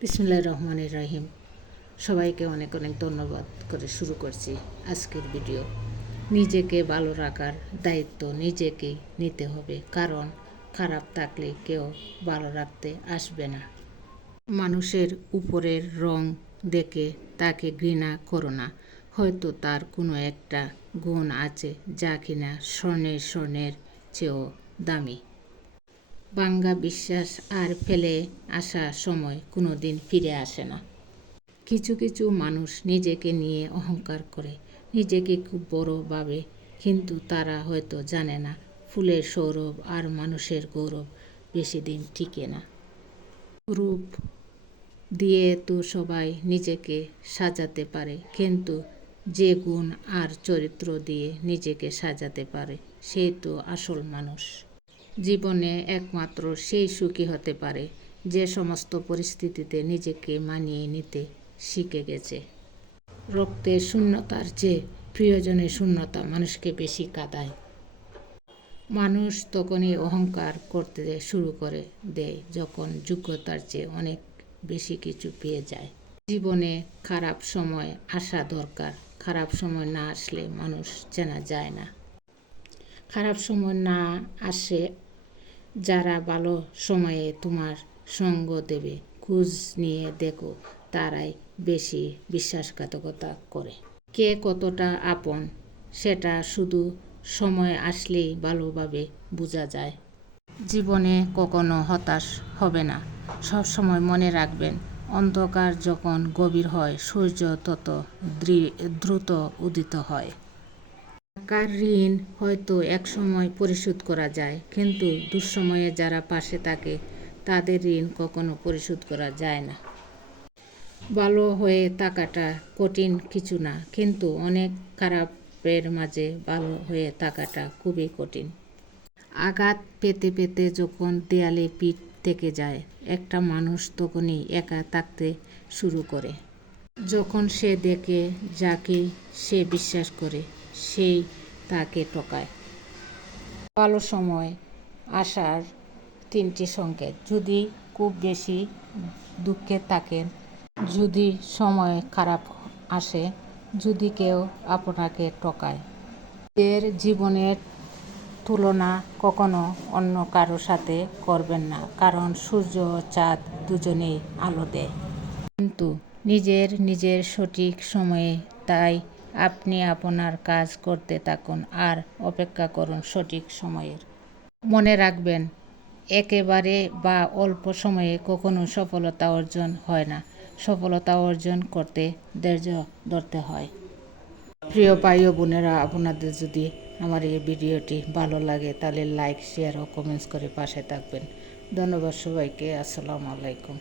বিসমিল্লাহির রহমানির রহিম। সবাইকে অনেক অনেক ধন্যবাদ করে শুরু করছি আজকের ভিডিও। নিজেকে ভালো রাখার দায়িত্ব নিজেকেই নিতে হবে, কারণ খারাপ থাকলে কেউ ভালো রাখতে আসবে না। মানুষের উপরের রং দেখে তাকে ঘৃণা করো না। হয়তো তার কোনো একটা গুণ আছে যা কিনা স্বর্ণের চেয়েও দামি। ভাঙ্গা বিশ্বাস আর ফেলে আসা সময় কোনো দিন ফিরে আসে না। কিছু কিছু মানুষ নিজেকে নিয়ে অহংকার করে, নিজেকে খুব বড় ভাবে, কিন্তু তারা হয়তো জানে না ফুলের সৌরভ আর মানুষের গৌরব বেশি দিন টিকে না। রূপ দিয়ে তো সবাই নিজেকে সাজাতে পারে, কিন্তু যে গুণ আর চরিত্র দিয়ে নিজেকে সাজাতে পারে সেই তো আসল মানুষ। জীবনে একমাত্র সেই সুখী হতে পারে যে সমস্ত পরিস্থিতিতে নিজেকে মানিয়ে নিতে শিখে গেছে। রক্তের শূন্যতার চেয়ে প্রিয়জনের শূন্যতা মানুষকে বেশি কাঁদায়। মানুষ তখনই অহংকার করতে শুরু করে দেয় যখন যোগ্যতার চেয়ে অনেক বেশি কিছু পেয়ে যায়। জীবনে খারাপ সময় আসা দরকার। খারাপ সময় না আসলে মানুষ চেনা যায় না। খারাপ সময় না আসে যারা ভালো সময়ে তোমার সঙ্গ দেবে, খোঁজ নিয়ে দেখো তারাই বেশি বিশ্বাসঘাতকতা করে। কে কতটা আপন সেটা শুধু সময় আসলেই ভালোভাবে বোঝা যায়। জীবনে কখনো হতাশ হবে না। সব সময় মনে রাখবেন, অন্ধকার যখন গভীর হয় সূর্য তত দ্রুত উদিত হয়। টাকার ঋণ হয়তো একসময় পরিশোধ করা যায়, কিন্তু দুঃসময়ে যারা পাশে থাকে তাদের ঋণ কখনো পরিশোধ করা যায় না। ভালো হয়ে থাকাটা কঠিন কিছু না, কিন্তু অনেক খারাপের মাঝে ভালো হয়ে থাকাটা খুবই কঠিন। আঘাত পেতে পেতে যখন দেয়ালে পিঠ থেকে যায়, একটা মানুষ তখনই একা থাকতে শুরু করে। যখন সে দেখে যাকে সে বিশ্বাস করে সেই তাকে ঠকায়। ভালো সময় আসার 3টি সংকেত। যদি খুব বেশি দুঃখে থাকেন, যদি সময় খারাপ আসে, যদি কেউ আপনাকে ঠকায়। নিজের জীবনের তুলনা কখনো অন্য কারো সাথে করবেন না, কারণ সূর্য ও চাঁদ দুজনেই আলো দেয়, কিন্তু নিজের সঠিক সময়ে। তাই আপনি আপনার কাজ করতে থাকুন আর অপেক্ষা করুন সঠিক সময়ের। মনে রাখবেন, একেবারে বা অল্প সময়ে কখনো সফলতা অর্জন হয় না। সফলতা অর্জন করতে ধৈর্য ধরতে হয়। প্রিয় ভাই ও বোনেরা, আপনাদের যদি আমার এই ভিডিওটি ভালো লাগে তাহলে লাইক, শেয়ার ও কমেন্টস করে পাশে থাকবেন। ধন্যবাদ সবাইকে। আসসালামু আলাইকুম।